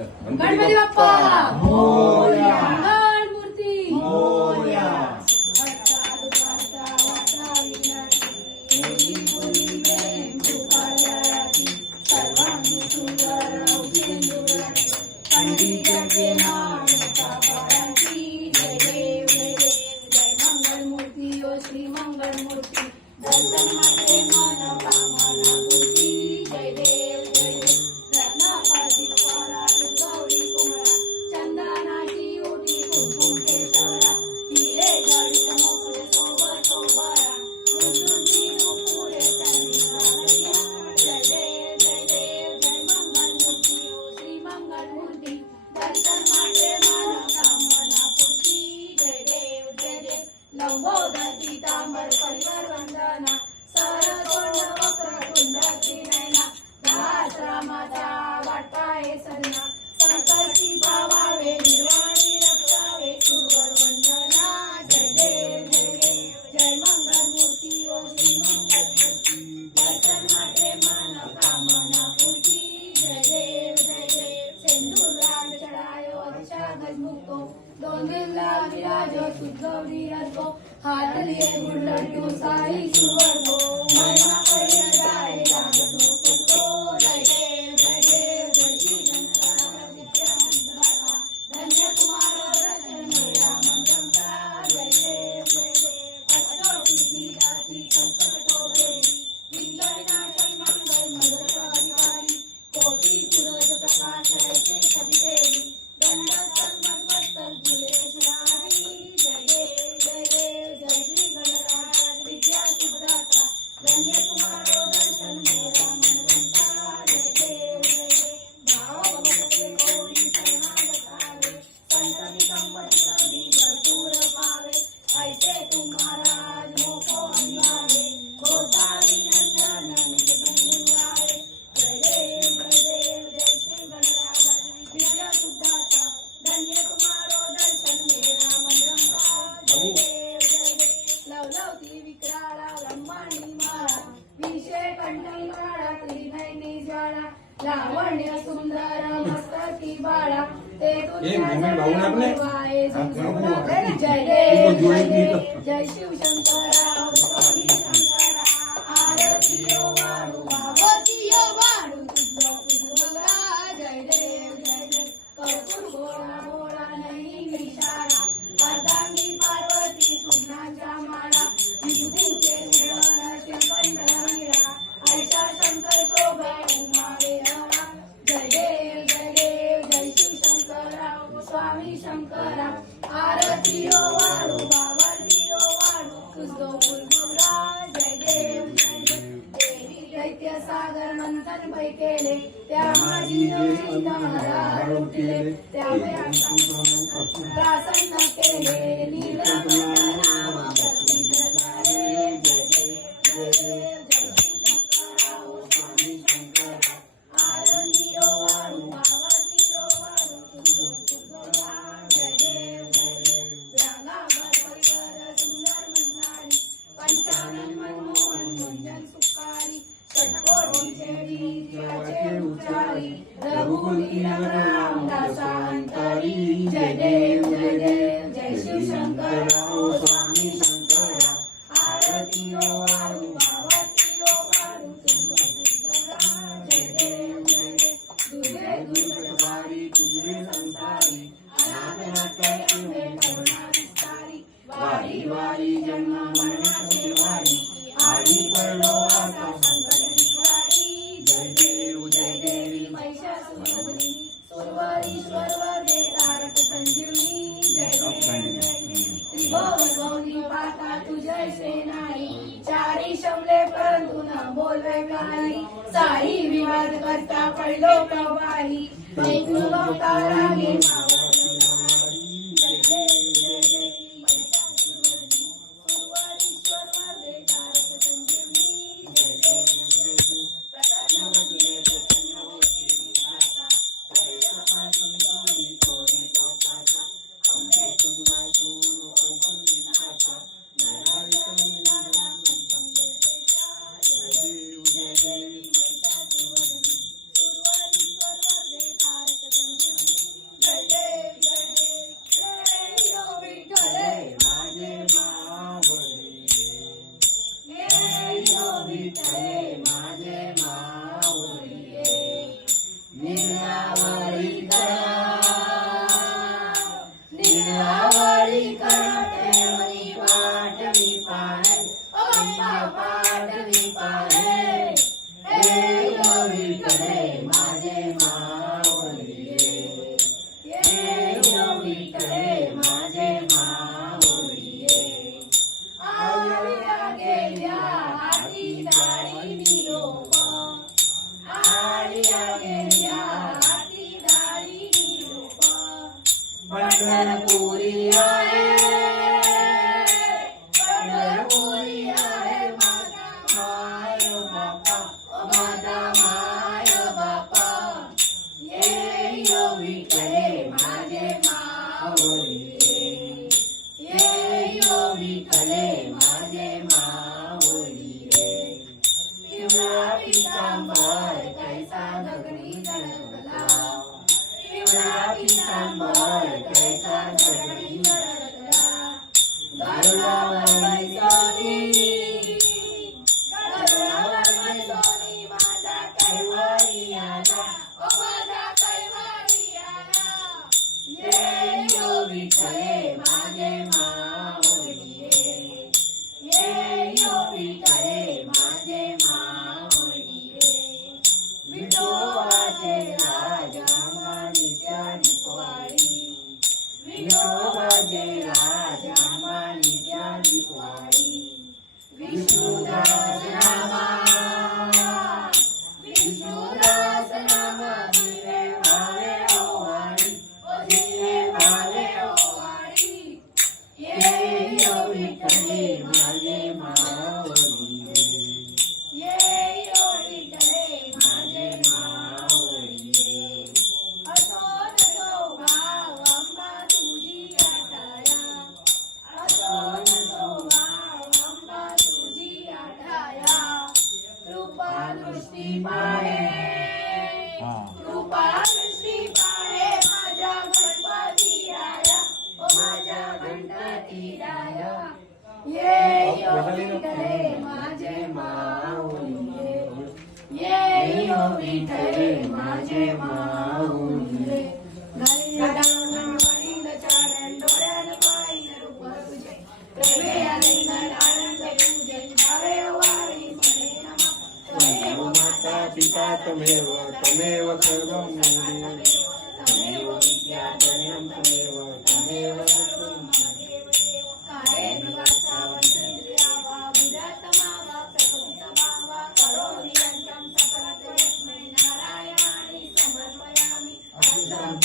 गणपती बाप्पा मोरया, मंगळ मूर्ती मोरया. श्री मंगल मूर्ती दर्शन माते मन कामना पूर्ती. जय देव जय देव रत्नापाशी परा गौरी कुमळा चंदनाची ओटी कुंकुम केशरा हिरे जडित मुकुट शोभरा मृत्यूंची नुपुरे चरणी घालया. जय देव जय देव जय मंगल मूर्ती श्री मंगल मूर्ती दर्शन माते मन कामना पूर्ती. जय देव जय देव लंबोदरी तांबर परिवार वंदना सरतोंड वक्रतुंड त्रिनयना रामाचा वाटाये सन्ना संकल्पी भावावे निर्वाणी रक्षावे सुरवर वंदना. जय देव जय देव जय मंगल मूर्ती ओ श्री मंगल मूर्ती दर्शन माते मन कामना पूर्ती. जय देव जय देव सिंदूर लाल चढ़ायो अच्छा गजमुखो दोन बिल्ला विराजो सुगौरी रखो हाथ लिए गुंडलियों साई सुवर को महिमा करे जाए लागतो पुतो. जय देव जय श्री गणेश नित्यानंदा धन्य तुम्हारा दर्शन मेरा मन रमता. जय देव अष्टोटी लीलासी संकट को बेरी विघ्नविनाशन मंगल मदसारिवारी कोटि सूरज प्रकाश ऐसे सभी देवी दंडक संकट मस्तक झुलेश्वरी. जय देव जय श्री गणराज विद्या सुभदाता धन्य तुम्हारो दर्शन मेरा मन रमता. जय देव भाव भगवते गौरी शरणागतावे संतति संपत्ति सभी भरपूर पावे ऐसे तुम महाराज मोको अनिवार्य गोसावी नंदन निज गुणगावे. जय देव जय श्री गणराज विद्या सुभदाता धन्य तुम्हारो दर्शन मेरा मन रमता. जय देव लवलवती विक्राळा लंबाणी माळा विषय कंठी काळा त्रिनयनी ज्वाळा लावण्य सुंदर मस्तकी बाळा ते जय देव जय शिव शंकरा स्वामी शंकरा आरती ओ वाळू भागवती ओ वाळू तुझं तुझं. जय देव कर्पूर गोळा गोळा नाही निशाळा अर्धांगी पार्वती सुज्ञाच्या माळा विभूतीचे मिळवण शिवकंठवीरा ऐशा शंकर शोभा उमावे हरा. जय देव जय शिव शंकरा स्वामी शंकरा आरती ओ वाळू बावरती ओ वाळू तुझं फुलगौरा. जय देव देवी दैत्य सागर मंथन पै केले त्या माझी हरा उठले त्यावे प्रसन्न केले नीलकंठ नाम प्रसिद्ध झाले. जय देव जय श्री शंकरा स्वामी शंकरा आरती ओ वाळू बावरती ओ वाळू तुझं फुलगौरा. जय देव रंगावर परिवार सुंदर म्हणणारी पंचानन मनमोहन मंजन सुखारी षटकोटी छेडी जीवाचे उच्चारी रघुकुली राम दासा अंतरी. जय देव जय शिव शंकरा स्वामी शंकरा आरती ओ वाळू बावरती ओ वाळू तुझं फुलगौरा. जय देव दुर्गे दुर्गटवारी तुझे संसारी अनाथनाथै तुझे करुणा विस्तारी वारी वारी जन्म मरणाचे वारी आधी पडलो आता संकट निवारी. जय देवी महिषासुरमर्दिनी सुरवरीश्वर वदे तारक संजीवनी. जय देव त्रिभुवन गौरी पाता तुझैसे नाही चारी शमले परंतु न बोलवे काही सारी विवाद करता पडलो प्रवाही ऐकून बघता लागे मावळती नारी. जय देव महिषासुरमर्दिनी सुरवरीश्वर वदे तारक संजीवनी. जय देव प्रसन्न होती प्रसन्न होती आता पासून दोरी तोरी पाचा अंबे तुझ वाचून कोकण विनाचा नरारी कमी नाराम अंबे पेचा. जय देव महिषासुरमर्दिनी सुरवरीश्वर वदे तारक संजीवनी. निरावरी निरावरी ठेवणी वाट मी पाहे ओ बाप्पा वाट मी पाहे हे विठ्ठले माझे माऊली हे विठ्ठले माझे माऊली आल्या गेल्या हाती डाळी निरोप आल्या गेल्या हाती डाळी निरोप पंढरपुरी आहे पंढरपुरी आहे माझा माय बापा ओ माझा माय बापा ये यो विठ्ठले माझे माऊली ये यो विठ्ठले माझे माऊली पिवळा पितांबर कैसा दगडी धडकला पिवळा पितांबर कैसा दगडी धडकला गरुडावर बैसोनी माझा कैवारी आला ओ माझा कैवारी आला ये यो विठ्ठले माझे माऊली ये यो विठ्ठले माझे माऊली विठोबाचे राजा नित्या दीपवाळी विठोबाचे राजा नित्या दीपवाळी विष्णुदास नामा विष्णुदास नामा दिवे भावे ओवाळी ओ दिवे भावे ओवाळी ये यो विठ्ठले माझे माऊली ये यो विठ्ठले माझे माऊली असो नसो भाव अंबा तुझी आठाया असो नसो भाव अंबा तुझी आठाया कृपा दृष्टी पाहे कृपा दृष्टी पाहे माझ्या गणपती राया ओ माझ्या गणपती राया ये यो विठ्ठले माझे माऊली ये यो विठ्ठले माझे माऊली घालील वडील चारण डोळ्यान पाहिलं रूप तुझे प्रेमे आलिंगन आनंद पूजे भावे वारी म्हणे नमः त्वमेव माता पिता तमेव तमेव सर्वं तमेव विद्याधरं तमेव तमेव सर्वं कायेन वाचा वचनेन्द्रिया वा बुद्ध्यात्मा वा प्रकृतिमा वा करोमि यज्ञं सकलतस्मै नारायणाय समर्पयामि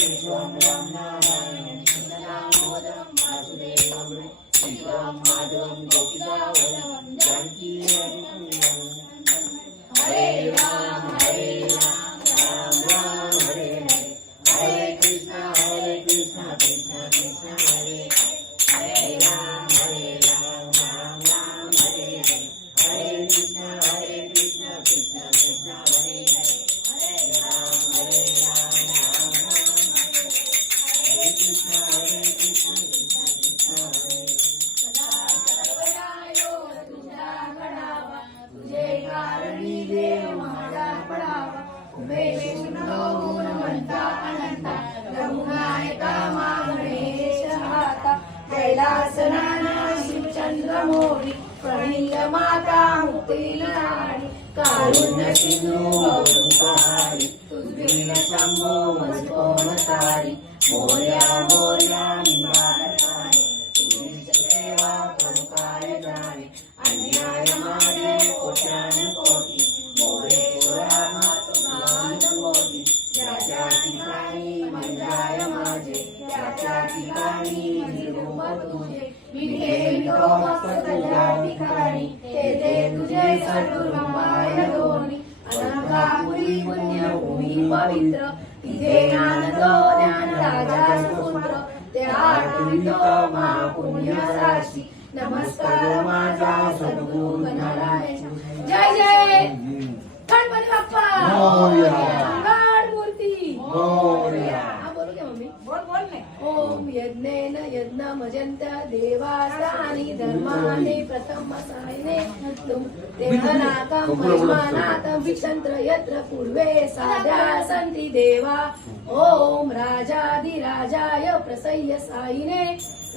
विश्वं नारायणं दामोदरं वासुदेवं श्रीराम माधवं गोपिकावल्लभं जानकी हरे राम राम राम हरे हरे हरे कृष्ण कृष्ण कृष्ण हरे हरे राम राम राम हरे हरे हरे कृष्ण कृष्ण कृष्ण हरे हरे हरे राम राम हरे कृष्ण कृष्ण कृष्ण हरे सदा सर्वदायो तुझा घडावा तुझे कारणी देव माझा पडावा उभे विष्णू गुणवंता अनंता रघुनायका मा गणेश हाता कैलास नाना शिवचंद्र मोरी प्रणिल माता मुक्तील राणी कारुण्य सिंधू गौरवहारी तुझविन शंभो मजकोन तारी मोर्या मोर्या निंबारतारी तुझीच सेवा करू काय जाणे अन्याय माझे कोट्यान कोटी मोरे रामा तुझा मोठी ज्याच्या ठिकाणी मंजाय माझे त्याच्या ठिकाणी निरूप तुझे विठे विठो मस्त तुझ्या ठिकाणी ते तुझे सटुरंबाय दोन्ही अनंतापुरी पुण्यभूमी पवित्र तिथे ज्ञानदो ज्ञान राजा सुपुत्र ते आठवितो महापुण्य राशी नमस्कार माझा सद्गुरु नारायण जय जय गणपती बाप्पा मोरया. मंगळ मूर्ती मोरया. हा बोलू क्या मम्मी बोल बोल नाही ओम यज्ञेन यज्ञमजन्त देवासानि धर्माणि प्रथमसायने देवनाकं महिमानाकं विचन्द्र यत्र पूर्वे साध्या सन्ति देवा ॐ राजाधिराजाय प्रसह्य सायिने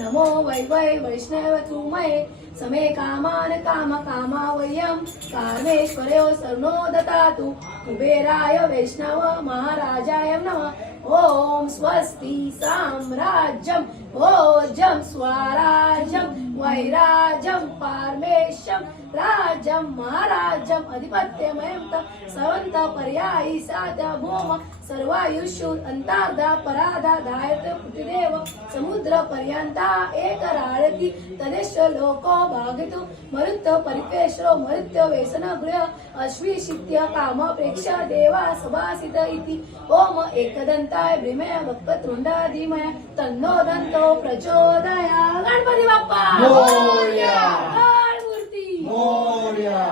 नमो वै वैष्णव तुमये समे कामान काम कामा वयं कामेश्वरो सर्वो ददातु कुबेराय वैष्णव महाराजाय नमः ॐ स्वस्ति साम्राज्यं भोजं स्वराज्यं वैराज्यं पारमेशं राज्यं महाराज्यं अधिपत्यमयं सर्वंत पर्यायी साध्या भूम सर्वायुष्युर अंतार्धा पराधा दायत पुटिदेव समुद्र पर्यंता एक राळती तदेश लोको भागितु मरुत परिपेश्रो मरुत्य वेसन गृह अश्विशित्य काम प्रेक्ष देवा सभासित इति ओम एकदंताय भ्रीमय वक्रतुंडाधिमय तन्नो दंतो प्रचोदया गणपती बाप्पा मोरया. गणमूर्ती मोरया.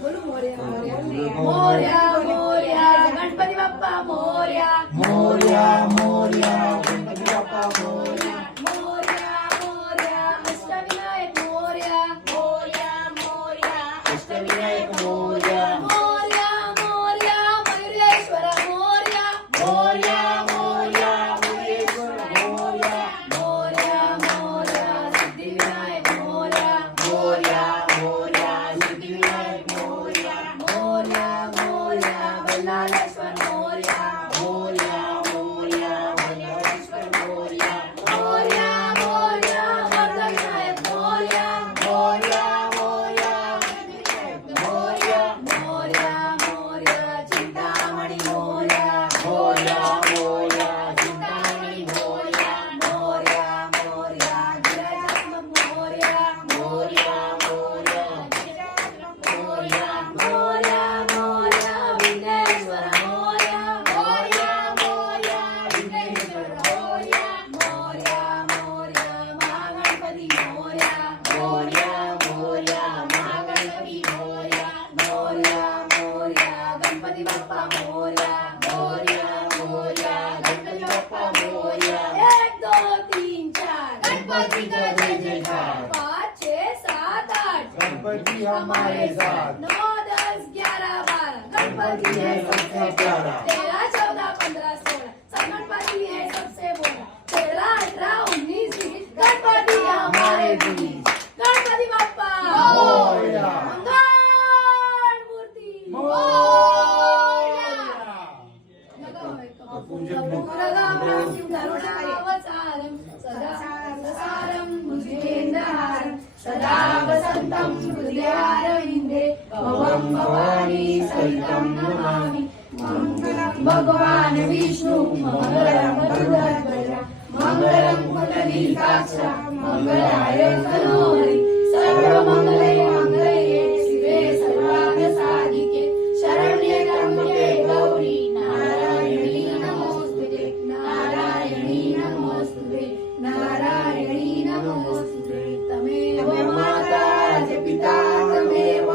बोलू मोरया मोरया मोरया मोरया गणपती बाप्पा मोरया मोरया मोरया गणपती बाप्पा मोरया. मोरया मोरया अष्टविनायक मोरया मोरया मोरया अष्टविनायक मोरया. मोरया मोरया मयुरेश्वर मोरया मोरया मोरया महेश्वर मोरया. मोरया मोरया सिद्धिविनायक मोरया मोरया मोरया सिद्धिविनायक मोरया. मोरया मोरया बल्लाळेश्वर मोरया मोरया मोरया बल्लाळेश्वर मोरया. मोरया मोरया वरदविनायक मोरया मोरया मोरया मोरया. मोरया मोरया चिंतामणी मोरया मोरया मोरया चिंतामणी मोरया. मोरया मोरया गिरिजात्मक मोरया मोरया मोरया मोरया मोरया मोरया विघ्नेश्वर मोरया मोरया मोरया विघ्नेश्वर मोरया मोरया मोरया महागणपती मोरया मोरया मोरया महागणपती मोरया. मोरया मोरया गणपती बाप्पा मोरया मोरया मोरया गणपती बाप्पा मोरया. 1 2 3 4 गणपतीचा जय जयकार. 5 6 7 8 गणपती हमारे साथ. 9 10 11 12 गणपति है सबसे प्यारा 13 14 15 16 सब गणपति है सबसे बोला 13 18 19 20 गणपति हमारे बीच गणपति बाप्पा मोरया. मंगल मूर्ती मोरया. सदा वसन्तं हृदयारविन्दे भवं भवानी सहितं नमामि मङ्गलं भगवान् विष्णु मङ्गलं गरुडध्वज मङ्गलं कुण्डलीकाक्ष मङ्गलाय तनोहरि सर्वमङ्गले मङ्गले शिवे सर्वार्थसाधिके शरण्ये त्र्यम्बके गौरी नारायणी नमोस्तुते नारायणी नमोस्तुते नारायणी नमोस्तुते तमेव माता च पिता तमेव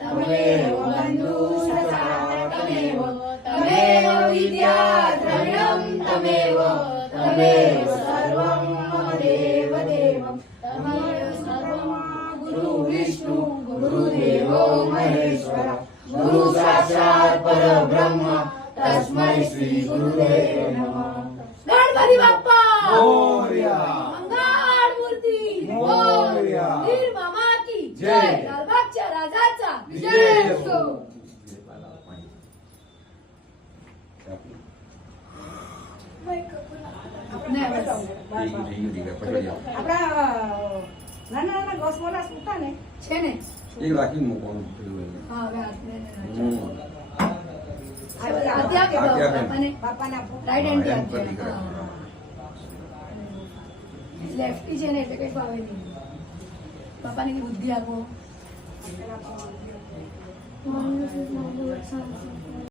तमेव बन्धु सखा तमेव तमेव विद्या द्रव्यं तमेव तमेव सर्वं मम देवदेवं तमेव सर्वं गुरु विष्णु गुरुदेवो महेश्वर गुरु साक्षात् परब्रह्म तस्मै श्री गुरुदेव नमः गणपती बाप्पा मोरया. मंगल मूर्ती मोरया. वीर मामा की जय. लालबागच्या राजाचा विजय असो. नाही, बस. આપણા નાના નાના ગોસવાલા સુતા ને છે ને એક રાખી મૂકવાનું હા હવે હાથને આ આદ્યા કે આદ્યા બેન. અને બાપાના રાઈટ હેન્ડ હા, એમ કરી થી લેફ્ટી છે ને એટલે કઈ ભાવે નહીં બાપાની બુદ્ધિ આપો